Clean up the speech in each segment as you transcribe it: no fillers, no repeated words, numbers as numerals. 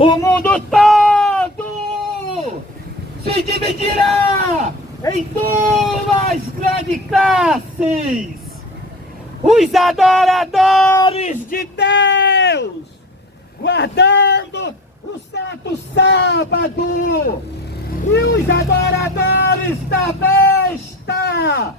O mundo todo se dividirá em duas grandes classes: os adoradores de Deus, guardando o Santo Sábado, e os adoradores da besta,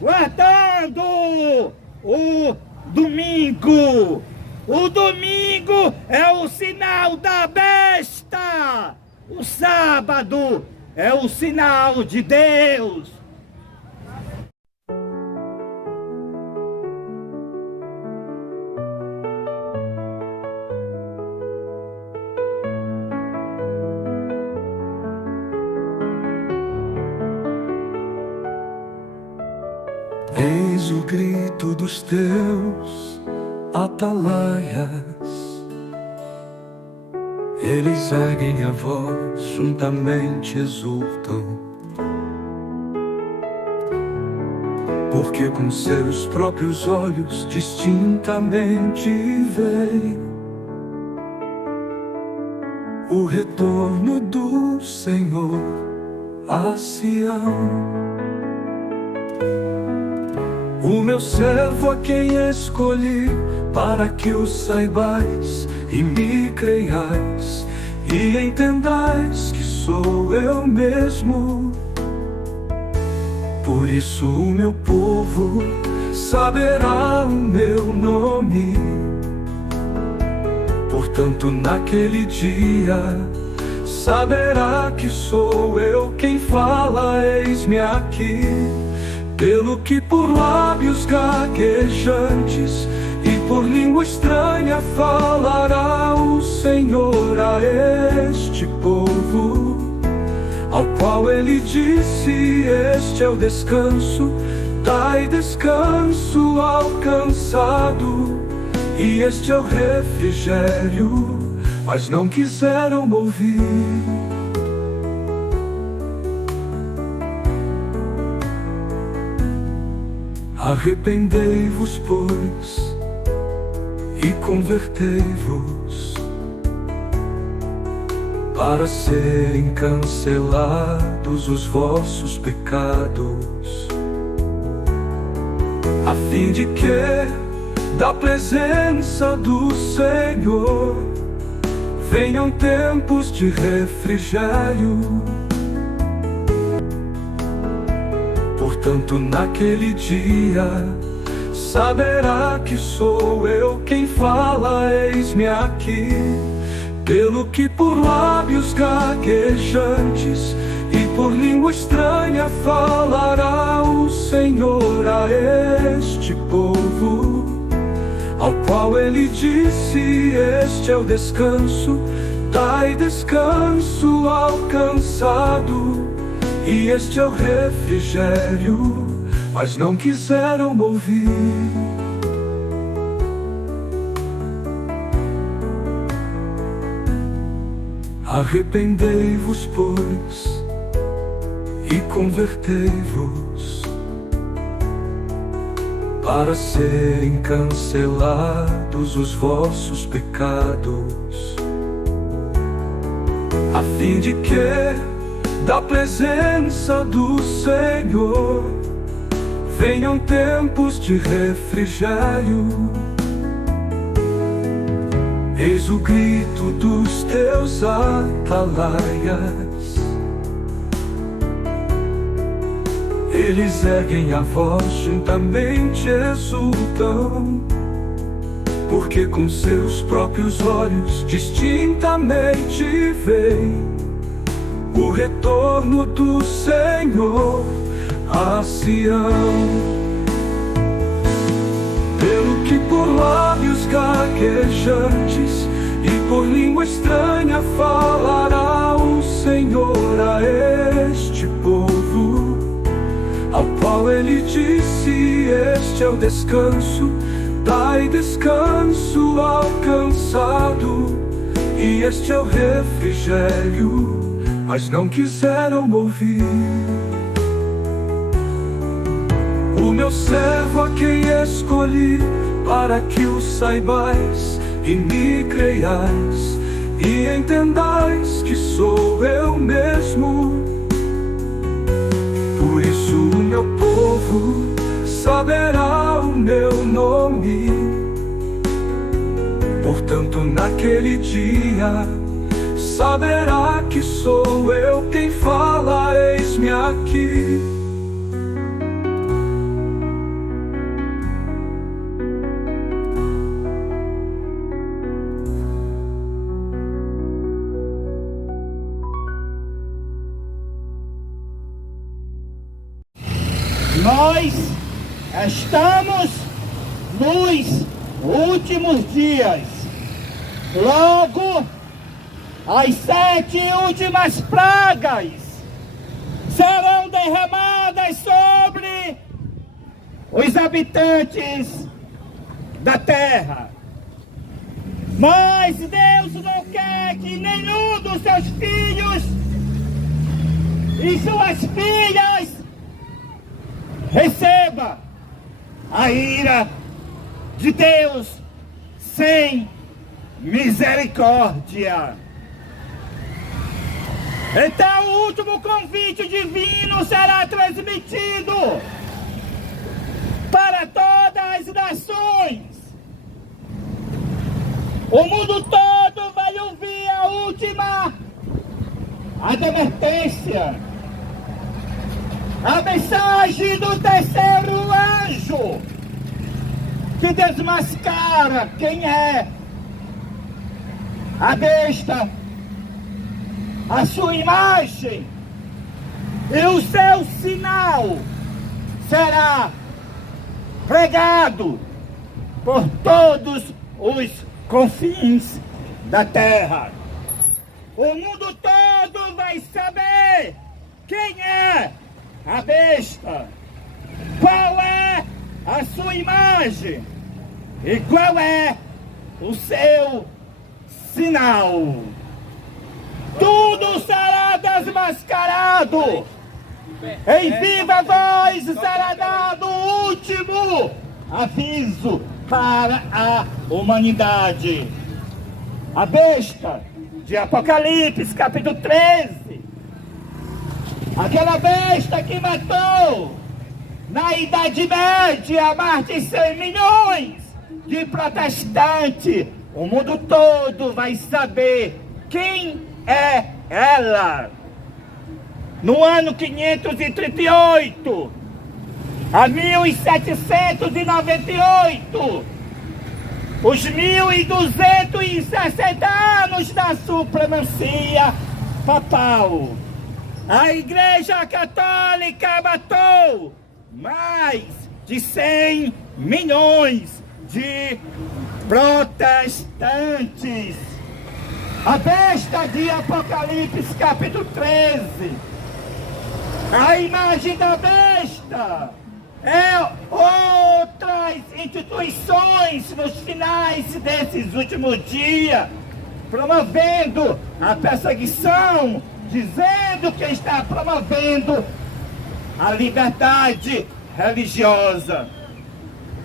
guardando o domingo. O domingo é o sinal da besta. O sábado é o sinal de Deus. Eis o grito dos teus atalaias, eles erguem a voz, juntamente exultam, porque com seus próprios olhos distintamente veem o retorno do Senhor a Sião. O meu servo a quem escolhi, para que o saibais e me creiais, e entendais que sou eu mesmo. Por isso o meu povo saberá o meu nome. Portanto, naquele dia saberá que sou eu quem fala, eis-me aqui. Pelo que por lábios gaguejantes e por língua estranha falará o Senhor a este povo, ao qual ele disse: este é o descanso, dai descanso ao cansado, e este é o refrigério, mas não quiseram ouvir. Arrependei-vos, pois, e convertei-vos, para serem cancelados os vossos pecados, a fim de que, da presença do Senhor, venham tempos de refrigério. Portanto, naquele dia saberá que sou eu quem fala, eis-me aqui. Pelo que por lábios gaguejantes e por língua estranha falará o Senhor a este povo, ao qual ele disse: este é o descanso, dai descanso ao cansado, e este é o refrigério, mas não quiseram ouvir. Arrependei-vos, pois, e convertei-vos, para serem cancelados os vossos pecados, a fim de que, da presença do Senhor, venham tempos de refrigério. Eis o grito dos teus atalaias, eles erguem a voz, juntamente exultam, porque com seus próprios olhos distintamente veem o retorno do Senhor a Sião. Pelo que por lábios gaguejantes e por língua estranha falará o Senhor a este povo, ao qual ele disse: este é o descanso, dai descanso ao cansado, e este é o refrigério, mas não quiseram ouvir. O meu servo a quem escolhi, para que o saibais e me creiais, e entendais que sou eu mesmo. Por isso o meu povo saberá o meu nome. Portanto, naquele dia saberá que sou eu quem fala, eis-me aqui. Nós estamos nos últimos dias. Logo, as 7 últimas pragas serão derramadas sobre os habitantes da terra. Mas Deus não quer que nenhum dos seus filhos e suas filhas receba a ira de Deus sem misericórdia. Então o último convite divino será transmitido para todas as nações. O mundo todo vai ouvir a última advertência, a mensagem do terceiro anjo, que desmascara quem é a besta, a sua imagem, e o seu sinal será pregado por todos os confins da terra. O mundo todo vai saber quem é a besta, qual é a sua imagem e qual é o seu sinal. Tudo será desmascarado. Em viva voz será dado o último aviso para a humanidade. A besta de Apocalipse, capítulo 13. Aquela besta que matou na Idade Média mais de 100 milhões de protestantes. O mundo todo vai saber quem é ela. No ano 538 a 1798, os 1260 anos da supremacia papal, a Igreja Católica matou mais de 100 milhões de protestantes. A besta de Apocalipse, capítulo 13. A imagem da besta é outras instituições nos finais desses últimos dias, promovendo a perseguição, dizendo que está promovendo a liberdade religiosa.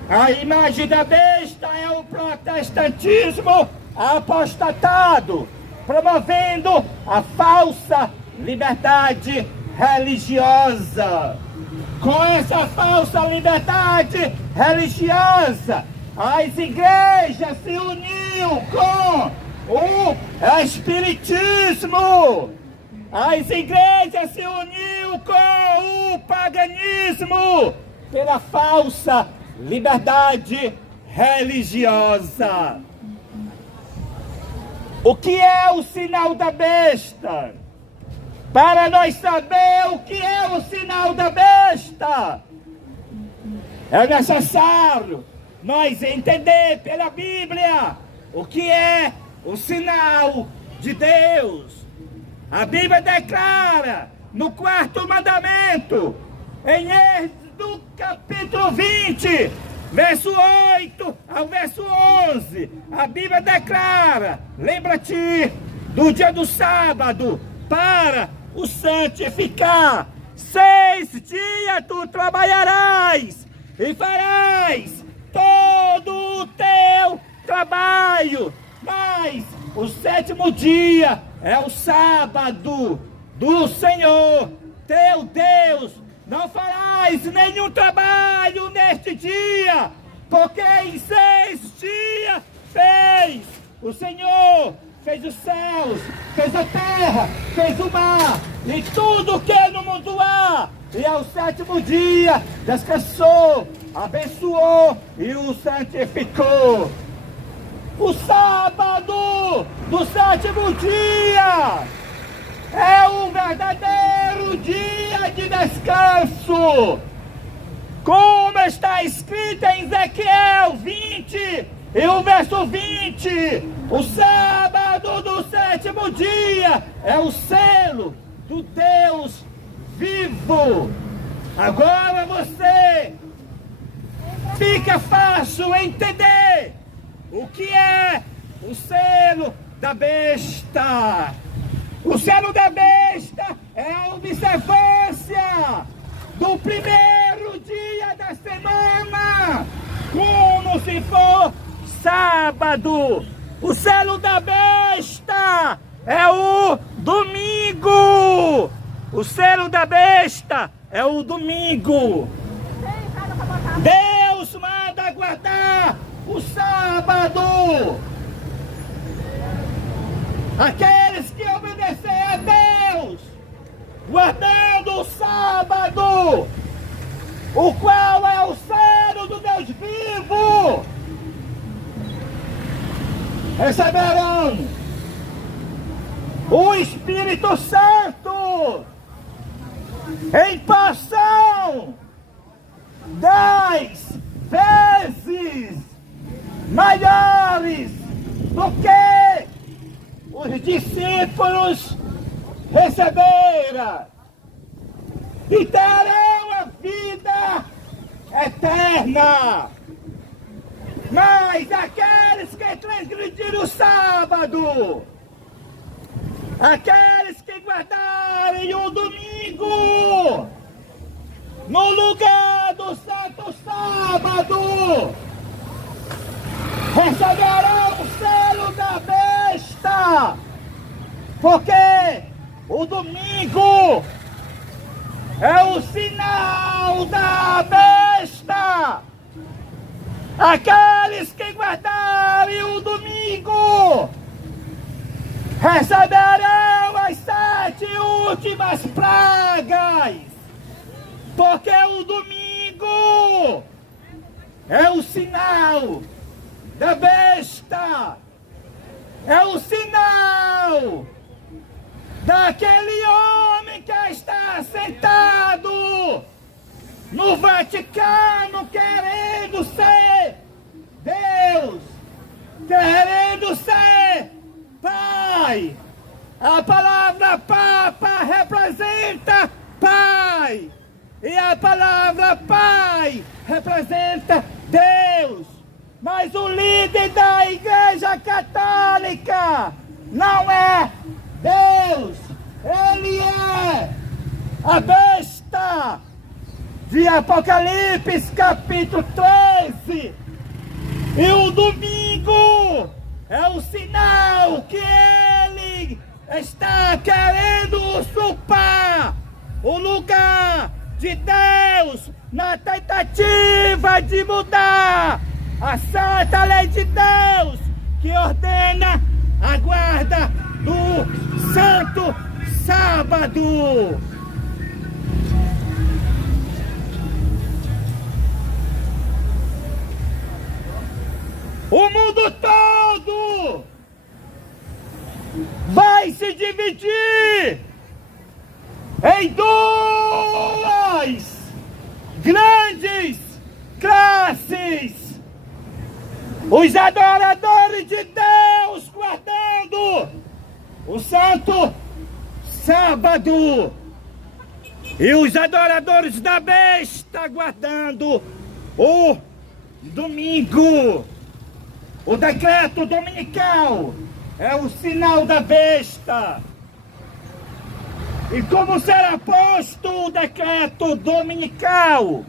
A imagem da besta é o protestantismo apostatado, promovendo a falsa liberdade religiosa. Com essa falsa liberdade religiosa, as igrejas se uniram com o espiritismo. As igrejas se uniram com o paganismo pela falsa liberdade religiosa. O que é o sinal da besta? Para nós saber o que é o sinal da besta, é necessário nós entender pela Bíblia o que é o sinal de Deus. A Bíblia declara no 4º mandamento, em Êxodo capítulo 20, verso 8 ao verso 11, a Bíblia declara: lembra-te do dia do sábado para o santificar. 6 dias tu trabalharás e farás todo o teu trabalho, mas o sétimo dia é o sábado do Senhor, teu Deus. Não farás nenhum trabalho neste dia, porque em 6 dias fez o Senhor, fez os céus, fez a terra, fez o mar e tudo que no mundo há. E ao sétimo dia descansou, abençoou e o santificou. O sábado do sétimo dia é um verdadeiro dia de descanso, como está escrito em Ezequiel 20 e o verso 20. O sábado do sétimo dia é o selo do Deus vivo. Agora você fica fácil entender o que é o selo da besta. O selo da besta é a observância do primeiro dia da semana, como se for sábado. O selo da besta é o domingo. O selo da besta é o domingo. Deus manda guardar o sábado. Aqueles que obedecem a Deus, guardando o sábado, o qual é o selo do Deus vivo, receberão o Espírito Santo em porção 10 vezes maiores do que os discípulos receberam, e terão a vida eterna. Mas aqueles que transgrediram o sábado, aqueles que guardarem o domingo no lugar do santo sábado, receberão o selo da besta, porque o domingo é o sinal da besta. Aqueles que guardarem o domingo receberão as 7 últimas pragas, porque o domingo é o sinal da besta, é o sinal daquele homem que está sentado no Vaticano querendo ser Deus, querendo ser Pai. A palavra Papa representa Pai, e a palavra Pai representa Deus. Mas o líder da Igreja Católica não é Deus, ele é a besta de Apocalipse capítulo 13. E o domingo é o sinal que ele está querendo usurpar o lugar de Deus na tentativa de mudar a santa lei de Deus, que ordena a guarda do santo sábado. O mundo todo vai se dividir em 2 grandes classes: os adoradores de Deus guardando o santo sábado, e os adoradores da besta guardando o domingo. O decreto dominical é o sinal da besta. E como será posto o decreto dominical?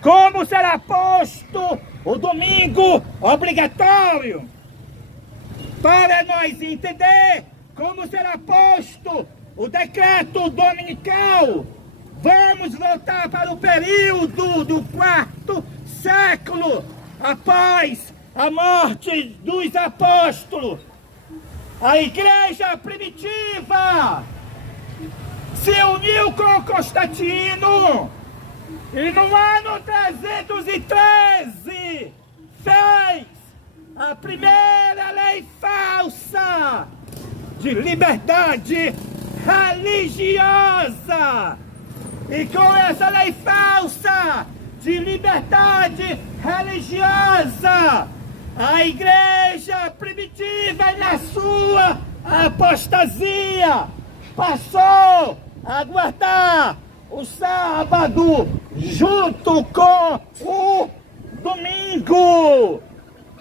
Como será posto o domingo obrigatório? para nós entender como será posto o decreto dominical. Vamos voltar para o período do 4º século após a morte dos apóstolos. A igreja primitiva se uniu com Constantino e no ano 313 fez a primeira lei falsa de liberdade religiosa. E com essa lei falsa de liberdade religiosa, a igreja primitiva, na sua apostasia, passou a guardar o sábado junto com o domingo.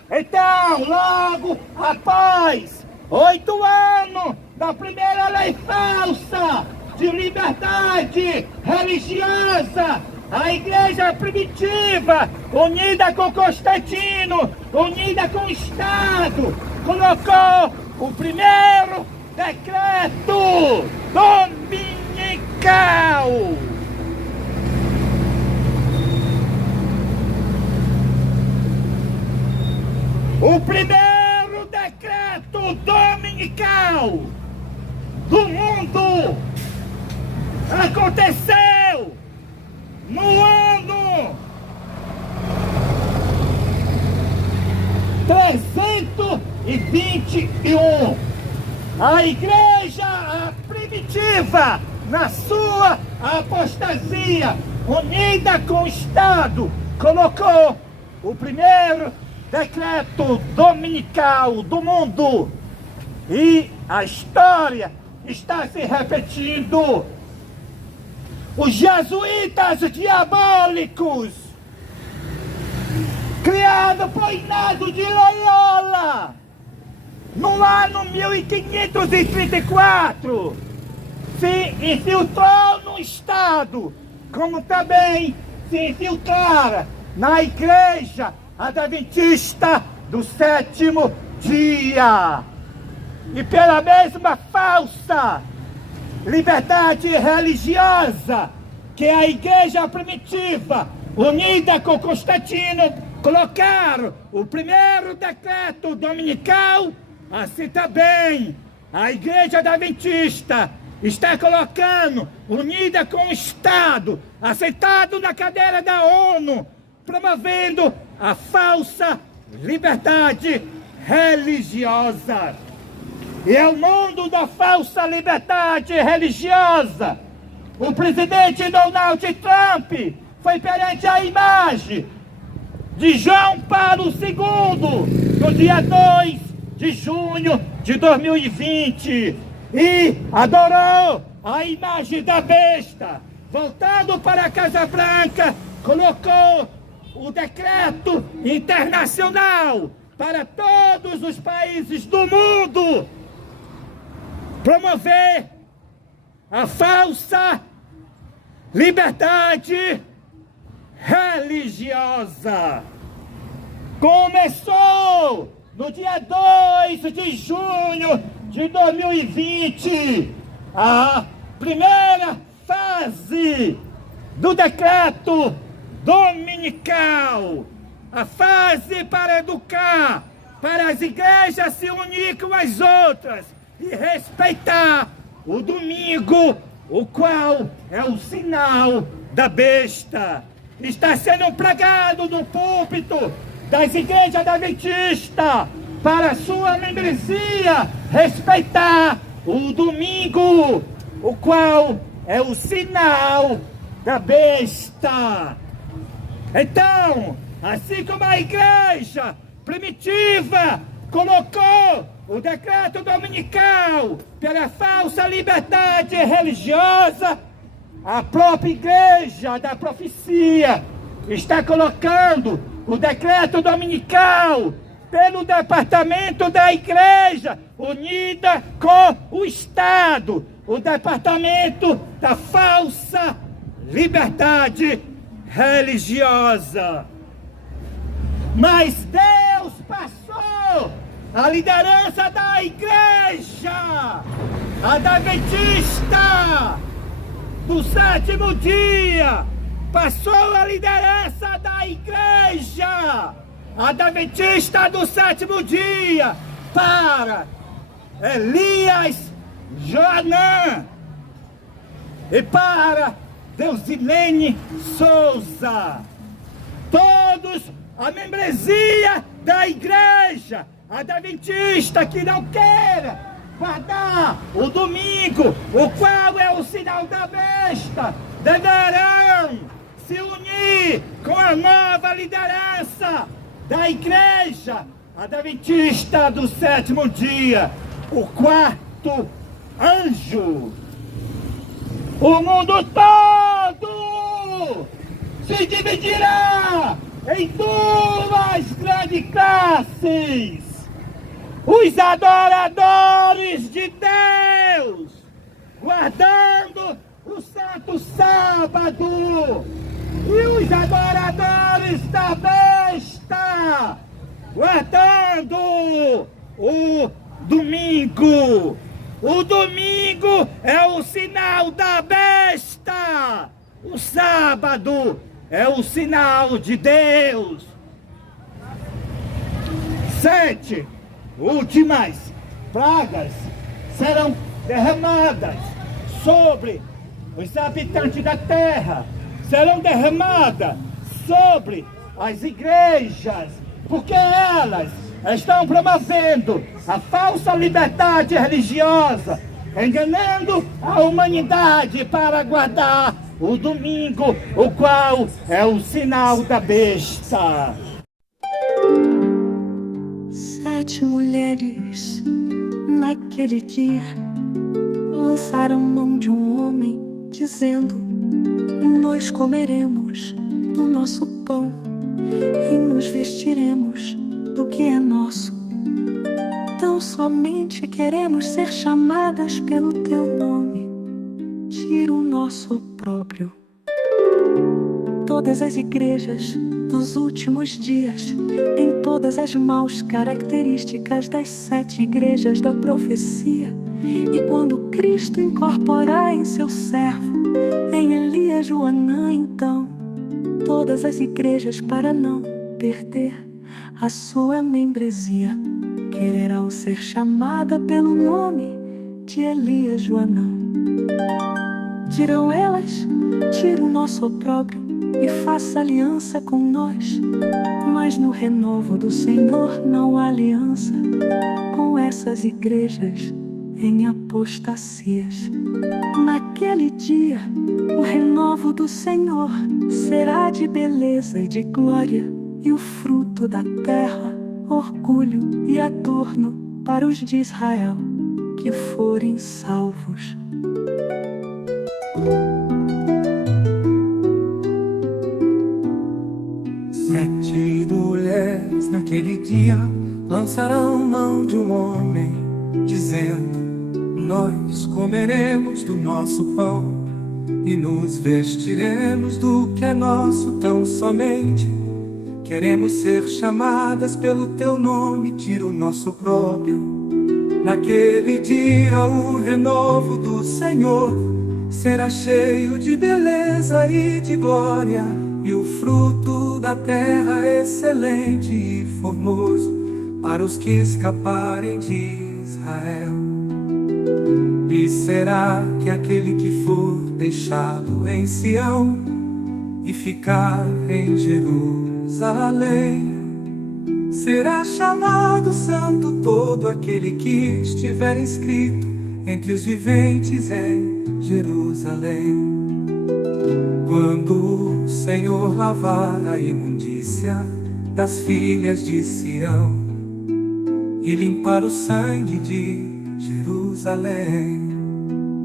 Então, logo após 8 anos da primeira lei falsa de liberdade religiosa, a igreja primitiva, unida com Constantino, unida com o Estado, colocou o primeiro decreto dominical. O primeiro decreto dominical do mundo aconteceu no ano 321. A igreja primitiva, na sua apostasia, unida com o Estado, colocou o primeiro decreto dominical do mundo. E a história está se repetindo. Os jesuítas diabólicos, criados por Inácio de Loyola, no ano 1534, se infiltrou no Estado, como também se infiltrara na Igreja Adventista do Sétimo Dia. E pela mesma falsa liberdade religiosa que a igreja primitiva, unida com Constantino, colocaram o primeiro decreto dominical, assim também a igreja adventista está colocando, unida com o Estado, assentado na cadeira da ONU, promovendo a falsa liberdade religiosa. E é o mundo da falsa liberdade religiosa. O presidente Donald Trump foi perante a imagem de João Paulo II no dia 2 de junho de 2020 e adorou a imagem da besta. Voltando para a Casa Branca, colocou o decreto internacional para todos os países do mundo promover a falsa liberdade religiosa. Começou no dia 2 de junho de 2020 a primeira fase do decreto dominical, a fase para educar, para as igrejas se unir com as outras e respeitar o domingo, o qual é o sinal da besta. Está sendo pregado no púlpito das igrejas adventistas para sua membresia respeitar o domingo, o qual é o sinal da besta. Então, assim como a igreja primitiva colocou o decreto dominical pela falsa liberdade religiosa, a própria igreja da profecia está colocando o decreto dominical pelo departamento da igreja unida com o Estado, o departamento da falsa liberdade religiosa. Mas Deus passou a liderança da igreja adventista do sétimo dia, passou a liderança da igreja adventista do sétimo dia para Elias Joanã e para Deusilene Souza. Todos a membresia da igreja adventista que não queira guardar o domingo, o qual é o sinal da besta, deverão se unir com a nova liderança da igreja adventista do sétimo dia, o quarto anjo. O mundo todo se dividirá em duas grandes classes: os adoradores de Deus, guardando o santo sábado, e os adoradores da besta, guardando o domingo. O domingo é o sinal da besta, o sábado é o sinal de Deus. 7 últimas pragas serão derramadas sobre os habitantes da terra, serão derramadas sobre as igrejas, porque elas estão promovendo a falsa liberdade religiosa, enganando a humanidade para guardar o domingo, o qual é o sinal da besta. 7 mulheres naquele dia lançaram mão de um homem, dizendo: nós comeremos do nosso pão e nos vestiremos do que é nosso. Tão somente queremos ser chamadas pelo teu nome, tira o nosso próprio. Todas as igrejas dos últimos dias, em todas as maus características das 7 igrejas da profecia, e quando Cristo incorporar em seu servo, em Elias Joanã, então, todas as igrejas, para não perder a sua membresia, quererão ser chamada pelo nome de Elias Joanã. Dirão elas: tira o nosso opróbrio e faça aliança com nós. Mas no renovo do Senhor não há aliança com essas igrejas em apostasias. Naquele dia, o renovo do Senhor será de beleza e de glória, e o fruto da terra, orgulho e adorno para os de Israel que forem salvos. Sete mulheres naquele dia lançarão mão de um homem, dizendo: nós comeremos do nosso pão e nos vestiremos do que é nosso. Tão somente queremos ser chamadas pelo teu nome, tira o nosso próprio. Naquele dia o renovo do Senhor será cheio de beleza e de glória, e o fruto da terra excelente e formoso para os que escaparem de Israel. E será que aquele que for deixado em Sião e ficar em Jerusalém será chamado santo todo aquele que estiver inscrito entre os viventes em Jerusalém. Quando o Senhor lavar a imundícia das filhas de Sião e limpar o sangue de Jerusalém,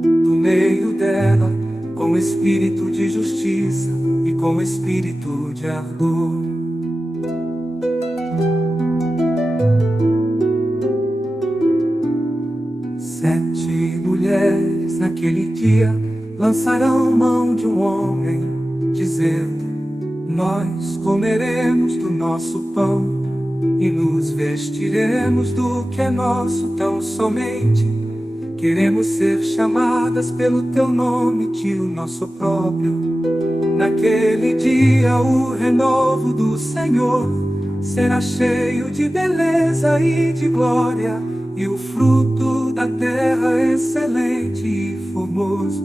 no meio dela, com espírito de justiça e com espírito de ardor. Sete mulheres naquele dia lançarão mão de um homem, dizendo: nós comeremos do nosso pão e nos vestiremos do que é nosso tão somente. Queremos ser chamadas pelo teu nome, que o nosso próprio. Naquele dia o renovo do Senhor será cheio de beleza e de glória, e o fruto da terra excelente e formoso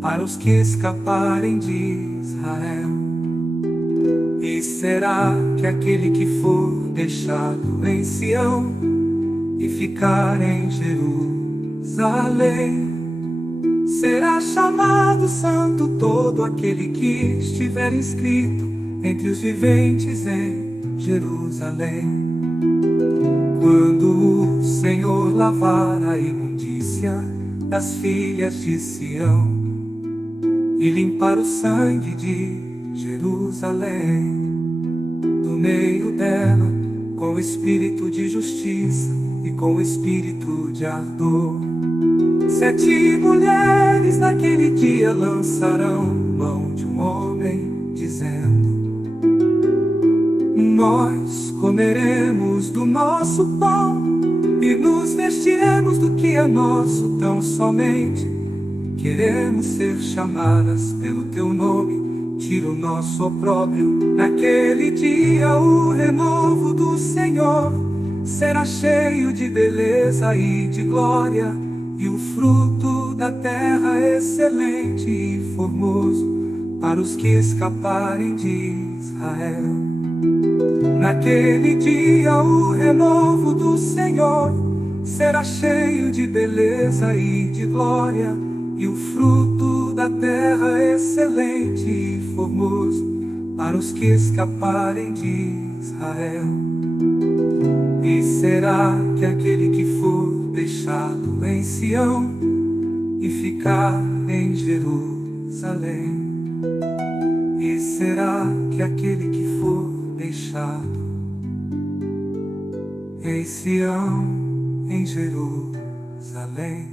para os que escaparem de Israel. E será que aquele que for deixado em Sião e ficar em Jerusalém será chamado santo todo aquele que estiver inscrito entre os viventes em Jerusalém. Quando o Senhor lavar a imundícia das filhas de Sião e limpar o sangue de Jerusalém do meio dela, com o espírito de justiça e com o espírito de ardor, 7 mulheres naquele dia lançarão mão de um homem, dizendo: nós comeremos do nosso pão e nos vestiremos do que é nosso tão somente. Queremos ser chamadas pelo teu nome, tira o nosso opróbrio. Naquele dia o renovo do Senhor será cheio de beleza e de glória, e o fruto da terra excelente e formoso para os que escaparem de Israel. Naquele dia o renovo do Senhor será cheio de beleza e de glória, e o fruto da terra excelente e formoso para os que escaparem de Israel. E será que aquele que for deixado em Sião e ficar em Jerusalém, e será que aquele que for deixado em Sião, em Jerusalém,